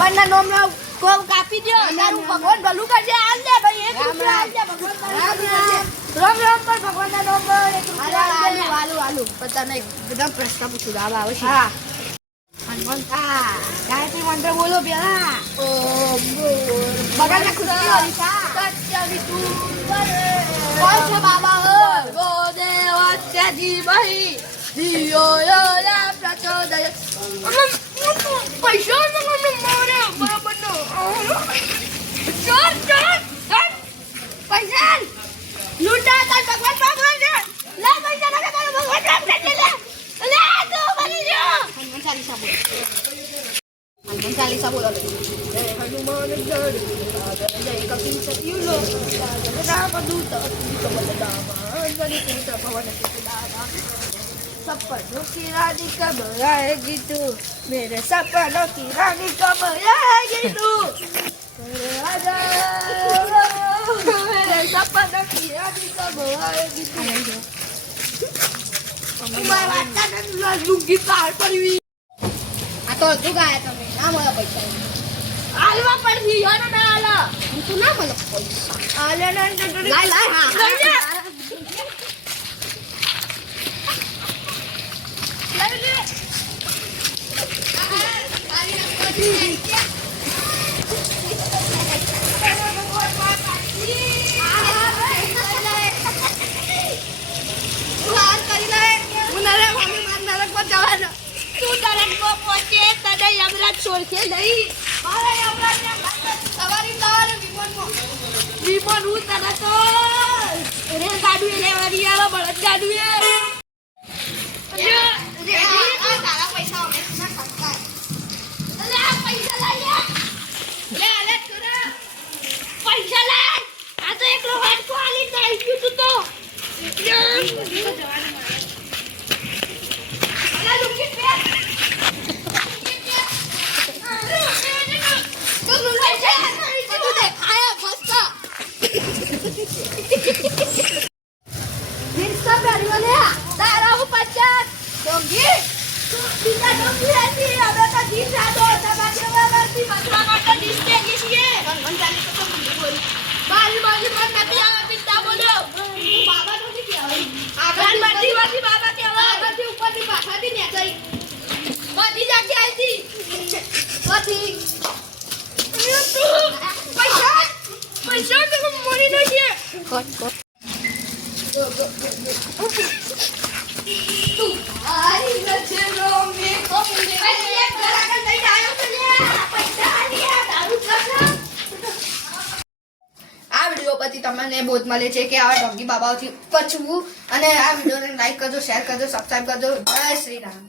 ભગવાનના નામનો કોમ કાપી દો. તારું ભગવાન ભલું કરજે. આલ દે ભાઈ, એક રૂપિયો આલ દે ભગવાન. રામ રામ પર ભગવાનના નામમાં એક રૂપિયો આલ દે. આલુ પણ તને એકદમ પ્રશ્ન પૂછું, જવાબ આવે છે. હા હનુમાન ગાયત્રી મંત્ર બોલો પેલા. ઓમ બગાડને ખુશી હોલી સા સત્યની તું કોણ છે બાબા? ગોદેવત્ય જીવહી દિયો યા પ્રચોદય. પૈસા મને મારે બરાબર નો ચોર પૈસા લૂંટા તાર ભગવાન છે. લે પૈસા લગે તાર ભગવાન રામ છે. લે તો બની જો. હનુમાન ચાલીસા બોલો. જય હનુમાન જય કપિલ સતી લો રામ દૂત કમલદામા જય પુત્ર ભવન સુદામા. सपनों की रानी कब आएगी तू, मेरे सपनों की रानी कब आएगी तू, मेरे सपनों की रानी कब आएगी तू. લુંગી પાર પડી. આ તો અડધું ગાયા તમે. ના મળે પૈસા. હાલવા પડશે. યાર ના હાલા તું ના મળે પૈસા. હાલે ના લાય હા છોડશે નહીં. વિમાન હું તને તો રેલગાડી લેવાની આવે. બળદ ગાડી પૈસા લાય. આ તો એકલો વાટકો આલી જાય તું તો. તારા હું પચાસ ડોંગી બીજા ડોંગી હતી. હવે તો જીત રાતો તમારી બચવા માટે જીત કે જીસીએ. બારી બારી પર નથી આવે. પિતા બોલ્યો બાબા તો નથી કહેવાય. આગળ બારી બારી બાબા કહેવાય. આગળથી ઉપરથી પાછળથી ને ગઈ બધી જાકે આવી હતી. પૈસા પૈસા તો મરી નથી. આ વિડીયો પરથી તમને બોધ મળે છે કે આવા ઢોંગી બાબાઓથી બચવું. અને આ વિડીયોને લાઈક કરજો, શેર કરજો, સબસ્ક્રાઈબ કરજો. જય શ્રી રામ.